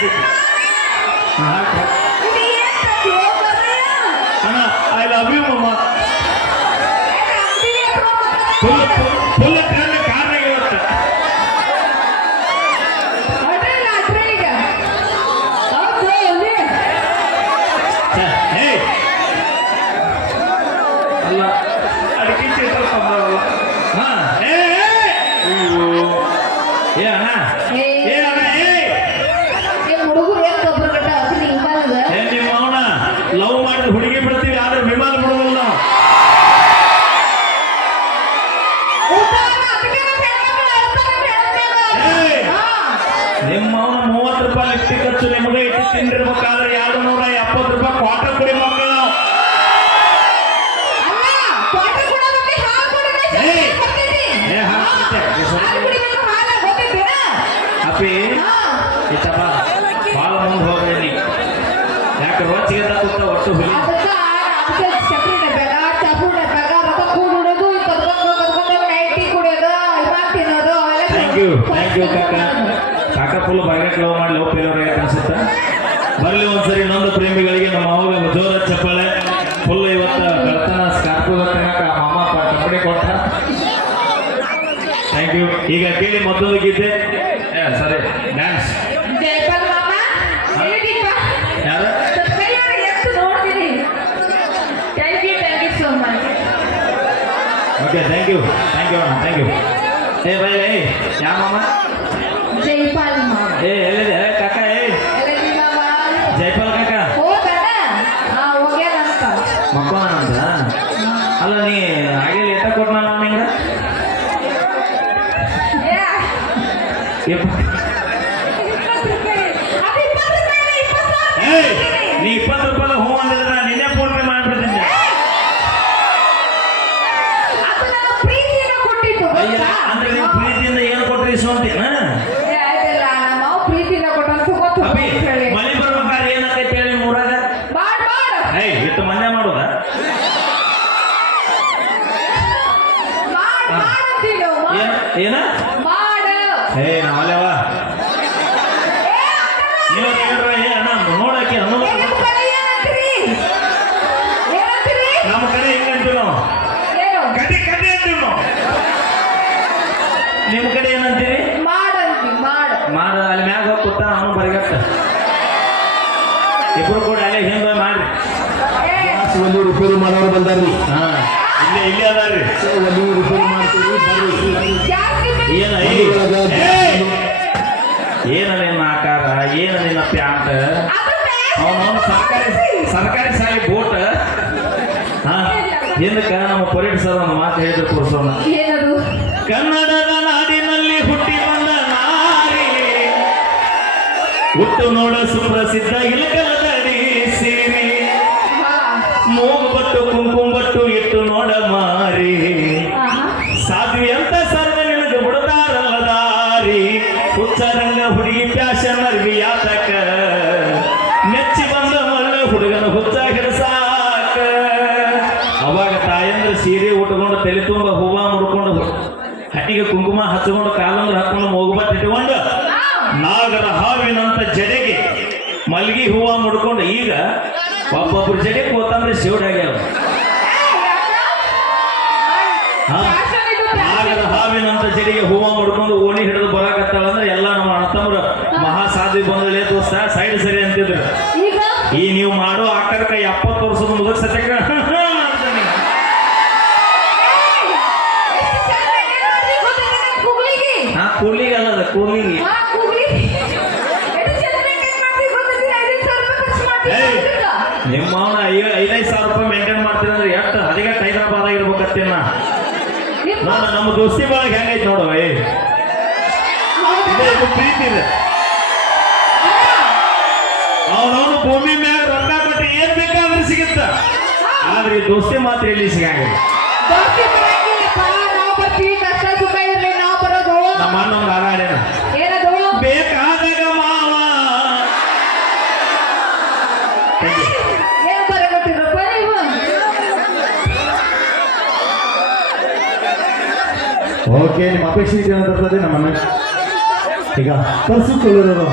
ಹಾಕಿದ್ದಕ್ಕೆ ಅಣ್ಣ I love you ಮಮ್ಮ full ಕಾರಣ ಇವತ್ತು ಅಲ್ಲ ಅದಕ್ಕೆ ಚಿತ್ರಲ್ಲ ಹಾ ಏ ಅಣ್ಣ ಏ ಅಣ್ಣ ನಿಮ್ಮ ಅವನ ಲವ್ ಮಾಡಿದ ಹುಡುಗಿ ಬಿಡ್ತೀವಿ ಆದ್ರೆ ವಿಮಾನ ಬಿಡೋದಿಲ್ಲ ನಿಮ್ಮ ಅವನ 30 ರೂಪಾಯಿ ಲಿಫ್ಟ್ ಖರ್ಚು ನಿಮಗೆ ಇಟ್ಟು ತಿಂದಿರ್ಬೇಕಾದ್ರೆ 270 ರೂಪಾಯಿ ಕ್ವಾರ್ಟರ್ ಕೊಡಿ ಮಕ್ಕಳು ಅಪ್ಪಿ ಇತ್ತಪ್ಪ ಭಾಳ ಮುಂದೆ ಹೋಗ್ರಿ ಯಾಕೆ ರೋಚಿಗೆ ಕೂತ ಒಟ್ಟು ಹುಲಿ ಥ್ಯಾಂಕ್ ಯು ಕಾಕ ಫುಲ್ ಬಾಗೆಟ್ ಲವ್ ಮಾಡಿ ಲವ್ ಫೇಲ್ಯೂರ್ ಆಗಕ್ಕೆ ಅನ್ಸುತ್ತೆ ಬರಲಿ ಒಂದ್ಸರಿ ಇನ್ನೊಂದು ಪ್ರೇಮಿಗಳಿಗೆ ನಮ್ಮ ಅವಾಗ ಜೋರ ಚಪ್ಪಾಳೆ ಫುಲ್ ಇವತ್ತು ಗಳತನ ಸ್ಕಾರ್ಪು ಮಾಮ ಕಂಪನಿ ಕೊಟ್ಟ ಥ್ಯಾಂಕ್ ಯು ಈಗ ಕೇಳಿ ಮತ್ತೊಂದು ಗೀತೆ ಸರಿ ಡ್ಯಾನ್ಸ್ ಯಾರು ಓಕೆ ಥ್ಯಾಂಕ್ ಯು ಅಣ್ಣ ಥ್ಯಾಂಕ್ ಯು ಏ ಬೈ ಯಾವ ಮಾಮ ಏ ಎಲ್ಲಿದೆ ಕಾಕ ಜೈಪಾಲ್ ಕಾಕ ಮಕ್ಕಳಂತ ಅಲ್ಲ ನೀ ಹಾಗೆ ಲೇಟ ಕೊಟ್ಟ ನಾನು ಹಿಂಗ ನೀ 20 ರೂಪಾಯಿ ಹೂ ಅಂದಿದ್ರೆ ನಿನ್ನೆ ಫೋನ್ ಪೇ ಮಾಡ್ಬಿಡ್ತೀನಿ ಅಂದ್ರೆ ನೀವು ಪ್ರೀತಿಯಿಂದ ಏನು ಕೊಟ್ರಿ ಸೋಂತಿನ ಮನೆ ಬರ್ಬೇಕಾದ್ರೆ ಏನಾಗೈತೆ ಹೇಳಿ ಮೂರಾಗ ಇಟ್ಟು ಮನೆ ಮಾಡೋದ ಏನ ನಾವಲ್ಲವ ನೀವು ಅಣ್ಣ ನೋಡಕ್ಕೆ ನಮ್ಮ ಕಡೆ ಹೆಂಗಂತೀವಿ ನಾವು ಕತೆ ಅಂತೀವಿ ನಾವು ನಿಮ್ಮ ಕಡೆ ಏನಂತೀವಿ ಮಾಡ ಅಲ್ಲಿ ಮ್ಯಾಗ ಹೋಗಿ ಕೂತ ಅವನು ಬರಿಗಟ್ಟ ಇಬ್ರು ಕೂಡ ಅಲ್ಲೇ ಹಿಂದೆ ಮಾಡ್ರಿ ಒಂದು ರಿಪೇರಿ ಮಾಡೋರು ಬಂದಾರ್ರಿ ಹಾ ಇಲ್ಲೇ ಅದಾರ್ರಿ ಒಂದು ರಿಪೇರಿ ಮಾಡ್ತೀವಿ ಏನ ನಿನ್ನ ಆಕಾರ ಏನ ನಿನ್ನ ಪ್ಯಾಂಟ್ ಅವನವನು ಸರ್ಕಾರಿ ಶಾಲೆ ಬೋಟ್ ಹಾ ಹಿಂದಕ್ಕ ನಮ್ಮ ಪೊಲೀಸ್ ಸರ್ ಒಂದು ಮಾತು ಹೇಳಿದ್ರು ತೋರಿಸೋಣ ಕನ್ನಡದ ನಾಡಿನಲ್ಲಿ ಹುಟ್ಟಿ ಬಂದ ನಾರಿ ಹುಟ್ಟು ನೋಡ ಸುಪ್ರಸಿದ್ಧ ಇಲಕಲದಡಿ ಸೀರೆ ಮೂಗು ಬಟ್ಟು ಕುಂಕುಮ ಬಟ್ಟು ಇಟ್ಟು ನೋಡ ಮಾರಿ ಸಾಧ್ವಿ ಅಂತ ಸರ್ವ ನಿನಗೆ ಬಿಡದಾರಲ್ಲ ದಾರಿ ಹುಚ್ಚರಂಗ ಹುಡುಗಿ ಪ್ಯಾಶನ್ ಅರ್ವಿ ಯಾತಕ ನೆಚ್ಚಿ ಬಂದ ಮಳ್ಳ ಹುಡುಗನ ಹುಚ್ಚ ಹಿಡಸಾಕ ಅವಾಗ ತಾಯಂದ್ರ ಸೀರೆ ಉಟ್ಕೊಂಡು ತಲೆ ತುಂಬ ಹೂವ ಮುಡ್ಕೊಂಡು ಹಟ್ಟಿಗೆ ಕುಂಕುಮ ಹಚ್ಕೊಂಡು ಕಾಲಂದ್ರ ಹಾಕೊಂಡು ಮೂಗುಬಟ್ಟು ಇಟ್ಕೊಂಡು ನಾಗರ ಹಾವಿನಂತ ಜಡೆಗೆ ಮಲ್ಗಿ ಹೂವ ಮುಡ್ಕೊಂಡು ಈಗ ಒಬ್ಬೊಬ್ರು ಜಡೆ ಕೋತಂದ್ರೆ ಶಿವಡಾಗ್ಯಾವ ನಾಗರ ಹಾವಿನಂತ ಜಡೆಗೆ ಹೂವ ಮುಡ್ಕೊಂಡು ಓಣಿ ಹಿಡಿದು ಬರಾಕತ್ತಾಳಂದ್ರೆ ಎಲ್ಲ ನಮ್ಮ ಅಣ್ಣತಮ್ಮರು ಮಹಾ ಸಾಧ್ವಿ ಬಂದಲೇ ದೋಸ್ತ ಸೈಡ್ ಸರಿ ಅಂತಿದ್ರು ಈ ನೀವು ಮಾಡೋ ಆಕಾರಕ್ಕೆ 70 ವರ್ಷದ ಮುದುಕ ಸತ್ಯಕ್ಕೆ ಕೂಲಿಗೆ ಅಲ್ಲದ ಕೂಲಿಗೆ ನಿಮ್ಮ ಅವನ 5,000 ರೂಪಾಯಿ ಮೇಂಟೈನ್ ಮಾಡ್ತೀನಿ ಅಂದ್ರೆ ಎಷ್ಟು ಹದಿಗಟ್ಟು ಹೈದರಾಬಾದ್ ಆಗಿರ್ಬೇಕತ್ತೇನ ನೋಡ ನಮ್ಮ ದೋಸ್ತಿ ಒಳಗೆ ಹೆಂಗೈತೆ ನೋಡು ಇದು ಪ್ರೀತಿ ಇದೆ ಅವನವನು ಭೂಮಿ ಮ್ಯಾಗ ರೊಕ್ಕ ಕೊಟ್ಟು ಏನ್ ಬೇಕಾದ್ರೆ ಸಿಗುತ್ತ ಆದ್ರೆ ಈ ದೋಸ್ತಿ ಮಾತ್ರ ಎಲ್ಲಿ ಸಿಗಂಗಿಲ್ಲ ನಮ್ಮ ಅಣ್ಣ ಒಂದು ಹಾಡೇನ ಬೇಕಾದಾಗ ಮಾವ ಓಕೆ ನಿಮ್ಮ ಅಪೇಕ್ಷೆ ಇದೆ ಅಂತ ನಮ್ಮನ್ನ ಈಗ ತರಿಸಿಕೊಳ್ಳೋರು